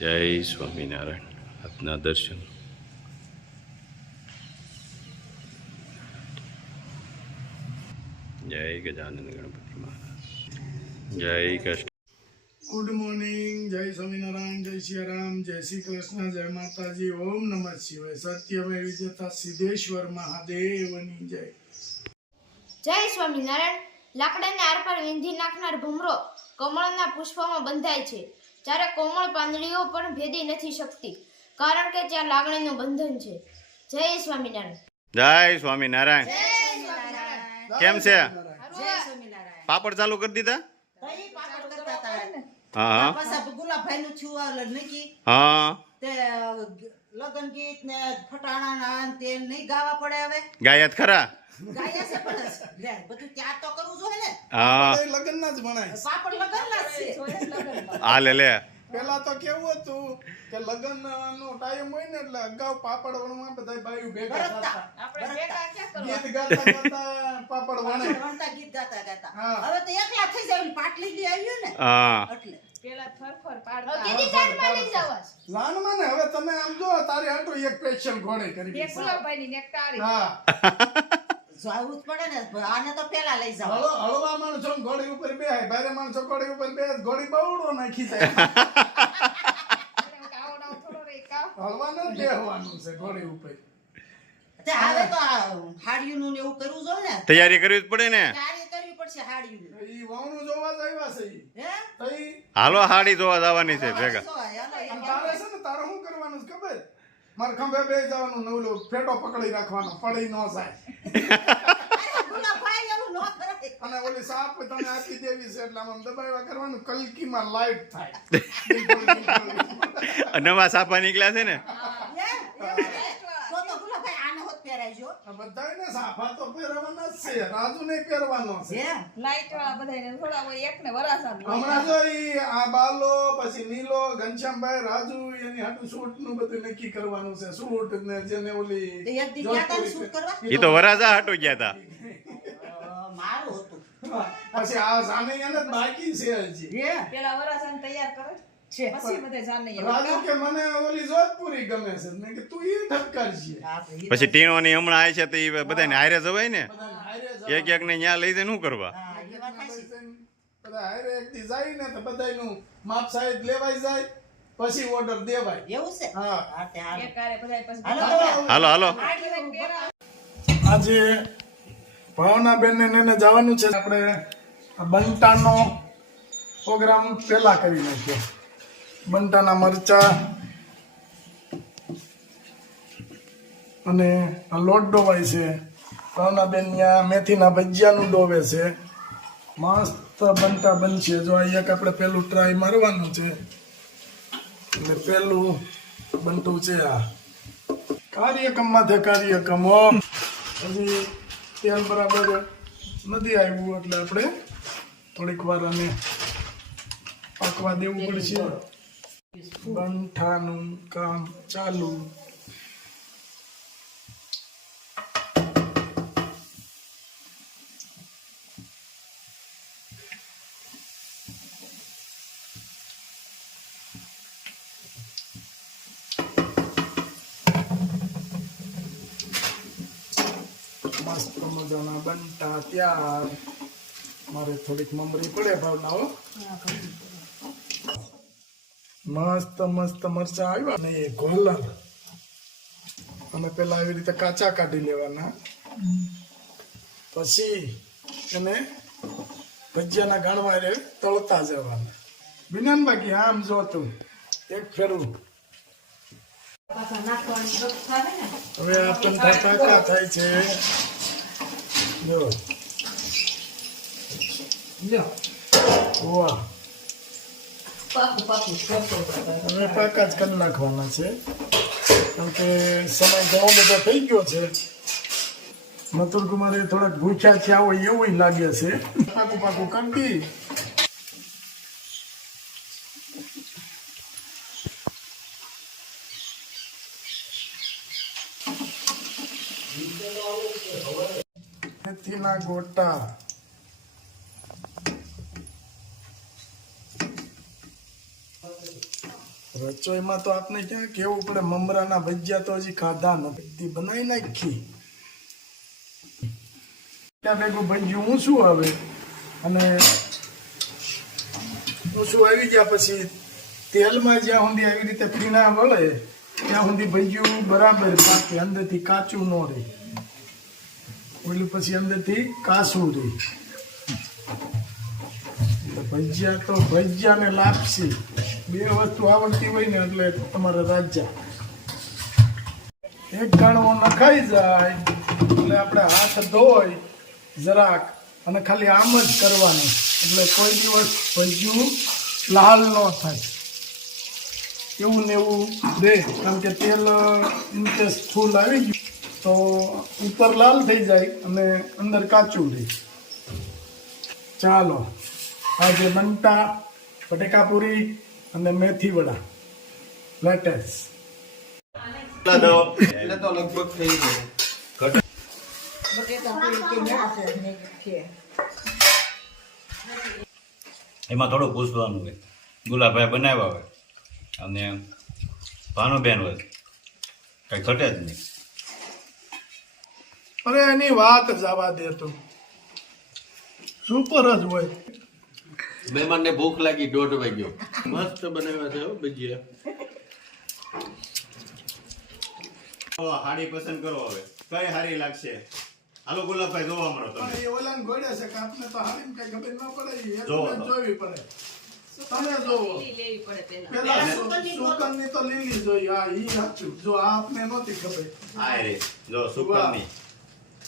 જય સ્વામિનારાયણ. આપના દર્શન. જય ગજાનંદ ગણપતિ મહારાજ. જય કૃષ્ણ. Good morning. જય સ્વામિનારાયણ, જય સિયારામ, જય શ્રી કૃષ્ણ, જય માતાજી, ઓમ નમઃ શિવાય. સત્યમેવ વિજેતા સિદ્ધેશ્વર મહાદેવની જય. જય સ્વામિનારાયણ. લાકડાને આરપાર વીંધી નાખનાર ભમરો કમળના પુષ્પમાં બંધાય છે, જ્યારે કોમળ પાંદડીઓ પણ ભેદી નથી શકતી, કારણ કે ત્યાં લાગણીનું બંધન છે. જય સ્વામિનારાયણ. જય સ્વામિનારાયણ. કેમ છે? પાપડ ચાલુ કરી દીધા? હા ગુલાબભાઈ નું થયું હા. લગન ગીત ને ફટાણા તે નહીં ગાવા પડે. હવે ગાયત ખરા? ગાયા છે પણ બધું ત્યાર તો કરવું જોઈએ ને. હા, લગ્નના જ ભણાય. પાપડ લગન ના જ છે. આ લે લે. પેલા તો કેવું હતું કે લગ્ન નો ટાઈમ હોય ને એટલે અગાઉ પાપડ વણવા બધા બાયું ભેગા થતા. ગીત ગાતા ગાતા પાપડ વણે. વણતા ગીત ગાતા ગાતા. હા. હવે તો એકલા થઈ જાય. પાટલી લી આવ્યું ને હા. એટલે કીધી જાનમાં લઈ જાવ. જાનમાં ને હવે તમે આમ જો તારી હાટુ એક સ્પેશિયલ ઘોડે કરી દીધી. હા, જાવું જ પડે ને. આને તો પેલા લઈ જાવ. હળવા માણસો ઘોડી ઉપર બેહાય, ભારે માણસો ઘોડી ઉપર બે ઘોડી બવડો નાખી જાય. હળવા ન બેહવાનું છે ઘોડી ઉપર. તે હવે તો હાડિયું નું એવું કરવું જોઈએ ને. તૈયારી કરવી જ પડે ને. તૈયારી કરવી પડશે હાડિયું. ઈ વાવણું જોવા જ આવ્યા છે ઈ. હે તઈ હાલો હાડી જોવા જવાની છે ભેગા. અને તારે છે ને તારે શું કરવાનું છે ખબર? મારે ખંભે બે જવાનું ને ઓલો ફેટો પકડી રાખવાનો, પડી ન જાય. અને ઓલી સાપ તને આપી દેવી છે એટલે આમ દબાવ્યા કરવાનું, કલકીમાં લાઈટ થાય. નવા સાપા નીકળ્યા છે ને. આ બધાયને સાફા તો પહેરવાના જ છે, રાજુને પહેરવાનો છે. હમણાં જો ઈ આ બાલો પછી નીલો ઘનશ્યામભાઈ રાજુ એની હાટુ શૂટ નું બધું નક્કી કરવાનું છે. શૂટ ને જેને ઓલી એ તો વરાજા હાટો ગયા હતા. પછી આ જાનૈયાને જ બાકી છે હજી. રાજુ કે મને ઓલી જોધપુરી ગમે છે. મેં કે તું ઈ ઠપકાર છે. પછી ટીણોની હમણાં આવી છે તો એ બધાને હારે જવાય ને. બધાને હારે જવાનું. એક એક ને ન્યા લઈ જઈને શું કરવા? બધા હારે એક દી જાય ને તો બધાયનું માપ સાહેબ લેવાય જાય, પછી ઓર્ડર દેવાય. એવું છે. હા, હાલો હાલો. આજે ભાવનાબેન ને એને જવાનું છે. આપણે બંટાનો પ્રોગ્રામ પેલા કરી નાખ્યો. બંટાના મરચા અને લોટ ડોવાય છે. ભાવનાબેન ત્યાં મેથીના ભજીયાનું ડોવે છે. મસ્ત બંટા બનશે. જો આ એક આપણે પેલું ટ્રાય મારવાનું છે અને પેલું બંટું છે. આ કાર્યક્રમમાં કાર્યક્રમ હજી તેલ બરાબર નથી આવ્યું એટલે આપણે થોડીક વાર આને પાકવા દેવું પડશે. બંઠાનું કામ ચાલુ. મસ્ત મજાના બંટા ત્યાર. મારે થોડીક મમરી પડે ભાવના હો. મસ્ત મસ્ત મરચા આવ્યા ને એ ગોલર. અને પેલા આવી રીતે કાચા કાઢી લેવાના, પછી એને ભજીયાના ગાણવા તળતા જવાના. વિનાન બાકી આમ જો તું એક ફેરું. હવે આ પંઠા પાકા થાય છે. જો વાહ, હવે પાકા જ કરી નાખવાના છે, કારણ કે સમય ઘણો બધો થઈ ગયો છે. મથુર કુમારે થોડાક ભૂખ્યા થયા હોય એવું લાગે છે. પાકું પાકું કરી દી. મેથીના ગોટા, રસોઈમાં તો આપણે ક્યાં કેવું પડે, મમરાના ભજીયા તો હજી ખાધા નથી, બનાવી નાખી ત્યાં ભેગું ભજીયું ઊંચું આવે અને ઊંચું આવી ગયા પછી તેલમાં જ્યાં સુધી આવી રીતે પીણા વળે ત્યાં સુધી ભજીયું બરાબર પાકે, અંદરથી કાચું ન રહે, ઓલું પછી અંદરથી કાચું રહે. ભજીયા તો ભજીયા ને લાપસી બે વસ્તુ આવડતી હોય ને એટલે તમારે રાજા. એક ગાણો નખાઈ જાય એટલે આપણે હાથ ધોઈ જરાક અને ખાલી આમ જ કરવાનું, એટલે કોઈ દિવસ ભજીયું લાલ ન થાય. એવું ને એવું રહે, કારણ કે તેલ ઇન્કેસ ફૂલ આવી ગયું તો ઉપર લાલ થઈ જાય અને અંદર કાચું રહે. ચાલો આજે બનતા બટેકાપુરી અને મેથી વડા લેટેસ્ટ. એટલે તો લગભગ થઈ ગયું. બટેટા પૂરી કે ના છે. એમાં થોડું પૂછવાનું હોય, ગુલાબભાઈ બનાવ્યા હોય અને ભાનુબેન હોય, કઈ ઘટે જ નહીં. અરે એની વાત જવા દે, તો સુપર જ હોય. મહેમાનને ભૂખ લાગી 1:30 વાગ્યો. મસ્ત બનાવ્યા છે હો ભજીયા. હાડી પસંદ કરો, હવે કઈ હારી લાગશે? હાલો ગુલાબભાઈ જોવા મળો તમે. પણ એ ઓલાને ગોળે છે કે આપને તો હારીને કઈ ખબર ન પડે, એ જોવો તમને તો. જોવી પડે. તમે જોવો પેલા સુકનની તો લીલી જોઈ. હા ઈ સાચું, જો આ આપને નહોતી ખબર. આ રે જો સુકરની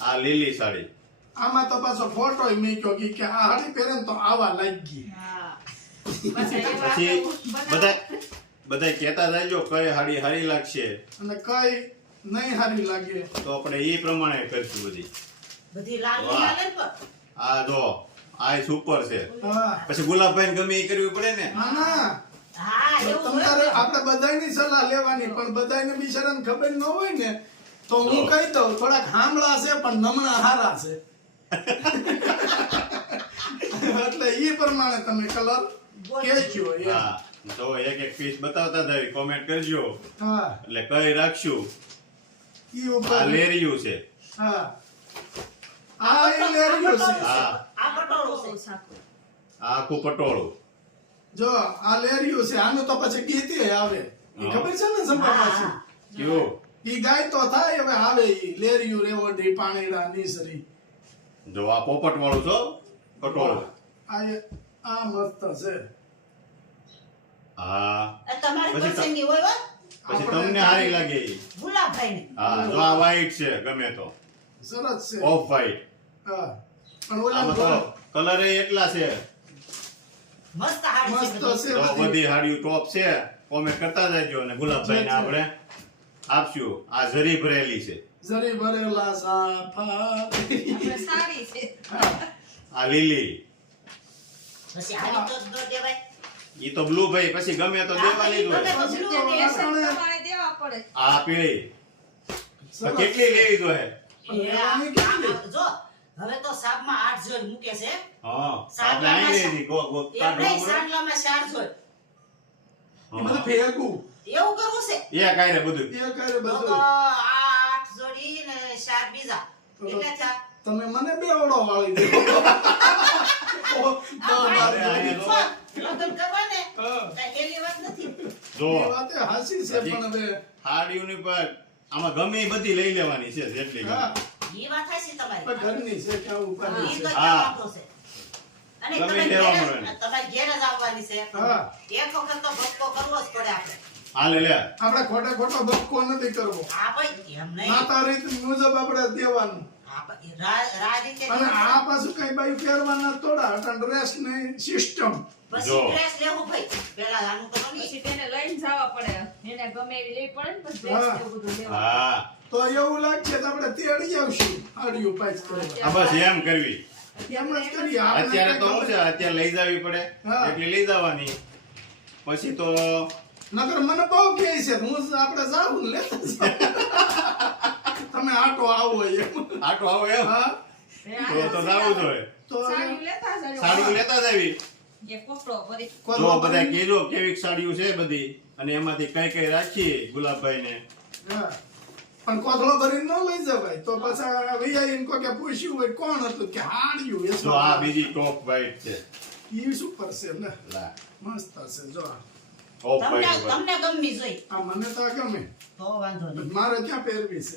આ લીલી સાડી. આમાં તો પાછો ફોટો મૂક્યો કે આ હાડી પહેરે ને તો આવા લાગી. પછી બધા કહેતા જાયજો કઈ હાડી હારી લાગશે, અને કઈ નહીં હારી લાગે તો આપણે એ પ્રમાણે કરશું બધી. બધી લાલ લાલ જ પર. આ જો આ સુપર છે. હા પછી ગુલાબભાઈ ગમે એ કરવી પડે ને. ના ના, હા એવું તમારે આપણે બધાની સલાહ લેવાની, પણ બધાને બિચારાને ખબર ન હોય ને તો હું કહી દઉં થોડાક હાંભળા છે પણ નમણા હારા છે. એટલે એ પ્રમાણે તમે કલર કેજો. હા તો એક એક પીસ બતાવતા જાય, કોમેન્ટ કરજો હા એટલે કઈ રાખશું. ઈ ઉપર આ લેરિયું છે. હા આ એ લેરિયું છે. હા આ પટોળું છે. આ આખું પટોળું. જો આ લેરિયું છે, આનું તો પછી ગીતે આવે. ઈ ખબર છે ને સંભાળવા કયો ઈ ગાય તો થાય હવે આવે ઈ લેરિયું રેવડી પાણીડા નીસરી. જો આ પોપટ વાળું છો પટોળું. આ મસ્ત છે. હા આ તમારી પછી પસંદગી હોય હો. પછી તમને સારી લાગે ઈ. ગુલાબભાઈને. હા જો આ વ્હાઈટ છે, ગમે તો સરસ છે. Off white. હા પણ ઓલા આમાં તો કલર એટલા છે. મસ્ત હાડી છે મસ્ત બધી. છે તો બધી. બધી હાડીઓ ટોપ છે. કોમેન્ટ કરતા જાજો અને ગુલાબભાઈને આપણે આપશું. આ જરી ભરેલી છે. જરી ભરેલા સાફા. આ લીલી. પછી હાડી તો ન દેવાય. ઈ તો બ્લુ ભાઈ પછી ગમે તો દેવાની જ હોય. પછી તો વાસણે આ પીળી તો સરસ. કેટલી લેવી જોઈએ? એ આ જો હવે તો સાબમાં 8 જોડ મૂકે છે. હા આપણે આઈ લેવી ગો ગો એ કાઢવા નહીં મળે. સાંડલામાં 4 જોડ. મને ફેંકું એવું કરવું છે. એ કાંઈ રે બધું. એ કરે તો બધું. 8 જોડી ને 4 બીજા. એટલે થયા. તમે મને બેવડો વાળી દો. તો અરે અહીંયા તો લગ્ન કરવા ને હા. કાંઈ હેલી વાત નથી. જો એ વાતે હાસી છે પણ હવે હાડીઓની પર આમાં ગમે એ બધી લઈ લેવાની છે જેટલી ગમે. હા ઈ વાત હાચી તમારી. પણ ઘરની છે કે આવું ઈ ઉપાડી તો છે. હા. વાંધો છે. અને ગમે તમારી લેવા ઘેર મળે. તમારી ઘેર જ આવવાની છે. હા. એક વખત તો ભક્તો કરવો જ પડે આપણે. હાલે લે. આપણે ખોટો ભક્કો નથી કરવો. આ ભાઈ એમ નહીં. માતા રીત મુજબ આપણે દેવાનું. આ ભાઈ રીતે અને આ પાછું કઈ બાઈ ફેરવાના થોડા અટન ડ્રેસ ની સિસ્ટમ. પછી જો. ડ્રેસ લેવું ભાઈ. પેલા આનું કરો ને. પછી તેને લઈને જવા પડે એને ગમે એવી લેવી પડે ને પછી હા. dress એવું બધું લેવા હા તો એવું લાગશે તો આપણે તેડી આવશું આડિયો પાસ કરવા. આ બસ એમ કરવી. એમ જ કરીએ. આપણે અત્યારે તો કઈ શું છે, અત્યારે લઈ જવી પડે હા. એટલી લઈ જવાની. પછી તો નકર મને બહુ કહે છે હું આપણે જાવું ને લેતા જાવ. તમે આટો આવો એમ. આટો આવો એમ હા તો જાવું જોઈએ. તો સાડીઓ લેતા જજો. સાડીઓ લેતા જ આવી. એક કપડો ફરી જો બધા કેજો કેવી સાડીઓ છે બધી અને એમાંથી કઈ કઈ રાખીએ ગુલાબભાઈ ને. હા. પણ કોથળો ભરીને ન લઈ જવાય તો પાછા વૈયાઈને કોઈ કે પૂછ્યું હોય કોણ હતું કે હાડ્યું એ જો આ બીજી ટોપ વાઈટ છે. ઈ સુપર છે ને લા મસ્ત છે જો આ. ટોપ તમને વાઈટ તમને ગમી જોઈ આ મને તો આ ગમે તો વાંધો નહીં મારે ક્યાં પહેરવી છે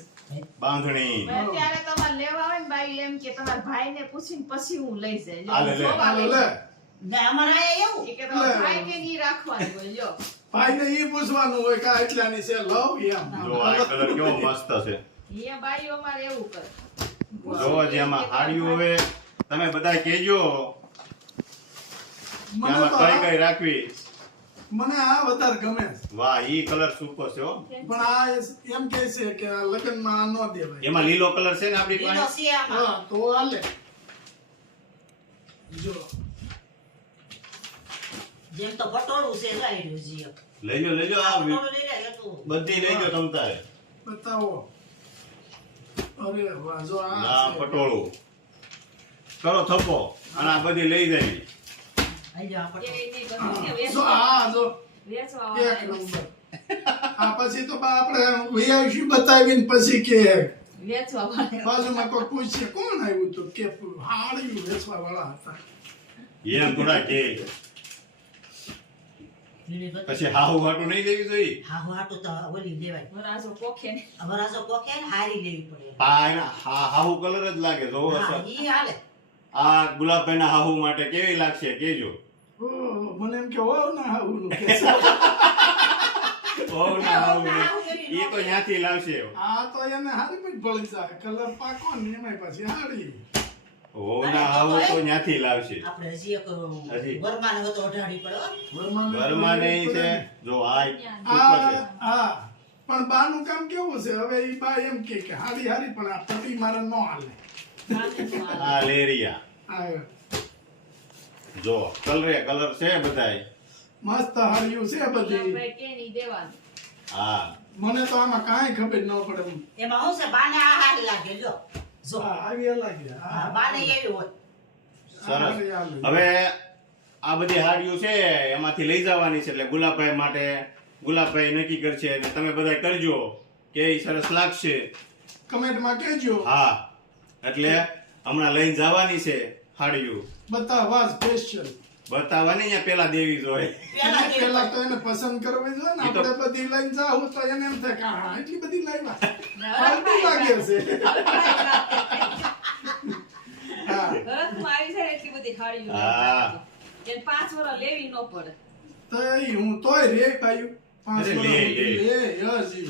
બાંધણી. અત્યારે તમારે લેવા આવે ને બાઈ એમ કે તમારા ભાઈને પૂછીને પછી હું લઈ જાય હાલે લે. જોવા હાલો લઈ લે જાય. ને અમારે અહીંયા એવું ઈ કે તમારા ભાઈ કે ઈ રાખવાનું હોય લ્યો. ભાઈને ઈ પૂછવાનું હોય કે આ એટલાની છે લવ એમ જો આ કલર કેવો મસ્ત છે. અહીંયા બાઈઓ અમારે એવું કરે. જો જેમાં હાડિયું હવે તમે બધા કહેજો કે મને આમાં તો કઈ આ- કઈ રાખવી. મને આ વધારે ગમે છે. વાહ ઈ કલર સુપર છે હો. પણ આ એમ કે છે કે આ લગ્નમાં આ ન દેવાય એમાં લીલો કલર છે ને આપણી લીલો પાસે. છે આમાં હા તો હાલે જો જેમ તો પટોળું છે લાઈડું જીઓ લેજો આ પટોળું લઈ લે એટલું બધી લેજો તમ તારે. બતાવો અરે વાહ જો આ આ છે. પટોળું કરો થપ્પો અને આ બધી લઈ જવી. આઈ જાઓ આ એ પટોળું ઈ બધું કે જો આ જો વેચવા એક વાળા નંબર આ પછી તો આપણે વૈયાશી બતાવીને પછી કે વેચવા વાળા બાજુમાં કોઈ પૂછે કોણ આવ્યું તો કે હાડ્યું વેચવા વાળા હતા એમ થોડા કે લીલી બધી. પછી હાહુ હાટું નહીં લેવી જોઈએ. હા હાટું તો ઓલી લેવાય વરાજો પોખે ને અવરાજો કોકે ને હારી લેવી પડે આ એના હાહુ કલર જ લાગે જોવો હા સર. ઈ હાલે આ ગુલાબભાઈ ના હાહુ માટે કેવી લાગશે કેજો. ઓહ, મને એમ કે ઓ ના આવું કે ઓહ ના હાહુ ઈ તો ત્યાંથી લાવશે. આ તો એને હારી જ ભળી જાય કલર પાકો ને એમાંય પછી હાડી ઓહ ના હાહુ તો ત્યાંથી લાવશે. આપણે હજી એક હજી. વરમાન હતો અઢાડી પડે હો. ઘરમાં નહીં છે જો આ સુપર છે. હા પણ બાનું કામ કેવું છે હવે ઈ બા એમ કે હારી હારી પણ આ પટી મારે ન હાલે આ લેરિયા આ જો કલર છે બધાય. મસ્ત હાર્યું છે બધી ભાઈ કે ની દેવાનું હા મને તો આમાં કાંઈ ખબર ન પડે એમાં શું છે બાને આ હારી લાગે જો જો હા આવી લાગે હા, બાને એવી હોય સરસ. હવે આ બધી હાડીઓ છે એમાંથી લઈ જવાની છે એટલે ગુલાબભાઈ માટે ગુલાબભાઈ નક્કી કરશે અને તમે બધા કરજો કે ઈ સરસ લાગશે. કમેન્ટમાં કહેજો હા એટલે હમણાં લઈને જવાની છે હાડીઓ બતાવવા સ્પેશિયલ બતાવવાની અહીંયા પેલા દેવી જોઈએ. પેલા જે પેલા તો એને પસંદ કરવી જોઈએ ને ઈ તો- આપણે બધી લઈને જાવું તો એને એમ થાય કે હા એટલી બધી લાવ્યા ફાલતુ લાગે છે હા હરખમાં આવી જાય એટલી બધી હાડીઓ હા. એને 5 વર્ષ લેવી ન પડે તો ઈ હું તોય રે પાયું પાંચ અરે લે, વર્ષ લે. લે યજી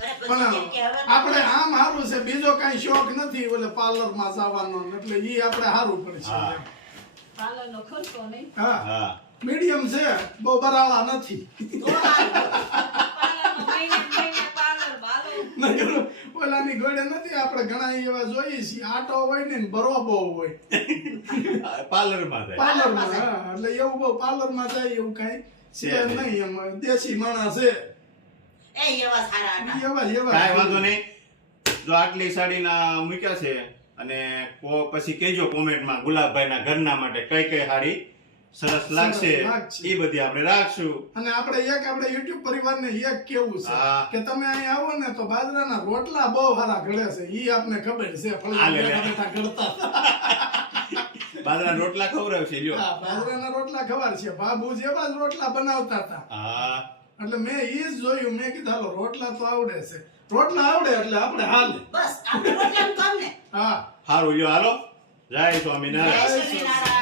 અરે પછી પણ જેમ કે હવે આપણે આમ સારું છે બીજો કઈ શોખ નથી ઓલે પાર્લર માં જવાનો એટલે ઈ આપણે સારું પડશે હા. પાર્લરનો ખર્ચો નહીં હા હા મીડિયમ છે બહુ બરાળા નથી પાર્લરનો મહિને પાર્લરમાં હાલો નકર ઓલાની ગોળે નથી આપણે ઘણા એવા જોઈએ છીએ આટો હોય ને બરોબો હોય પાર્લરમાં જાય. પાર્લર માં હા એટલે એવું બહુ પાર્લર માં જાય એવું કઈ છે નહીં એમ દેશી માણસ છે એ એવા સારા હતા એવા જ એવા કાંઈ વાંધો નહીં. જો આટલી સાડીના મૂક્યા છે અને પછી કહેજો કોમેન્ટમાં ગુલાબભાઈના ઘરના માટે કઈ કઈ સાડી સરસ લાગશે લાગશે. એ બધી આપણે રાખશું. અને આપણે YouTube પરિવારને એક કેવું છે હા. કે તમે અહીં આવો ને તો બાજરાના રોટલા બહુ સારા ઘડે છે ઈ આપને ખબર છે હા, લે, લે. ફળિયા ઘડતા બાજરાના રોટલા ખવડાવશે લ્યો. હા, બાજરાના રોટલા ખબર છે બાબુ જેવા જ રોટલા બનાવતા હતા હા એટલે મેં ઈ જ જોયું મેં કીધું હાલો રોટલા તો આવડે છે રોટલા આવડે એટલે આપણે હાલે બસ આપણે રોટલાનું કામ ને હા સારું લ્યો હાલો જય જય સ્વામિનારાયણ. સ્વામિનારાયણ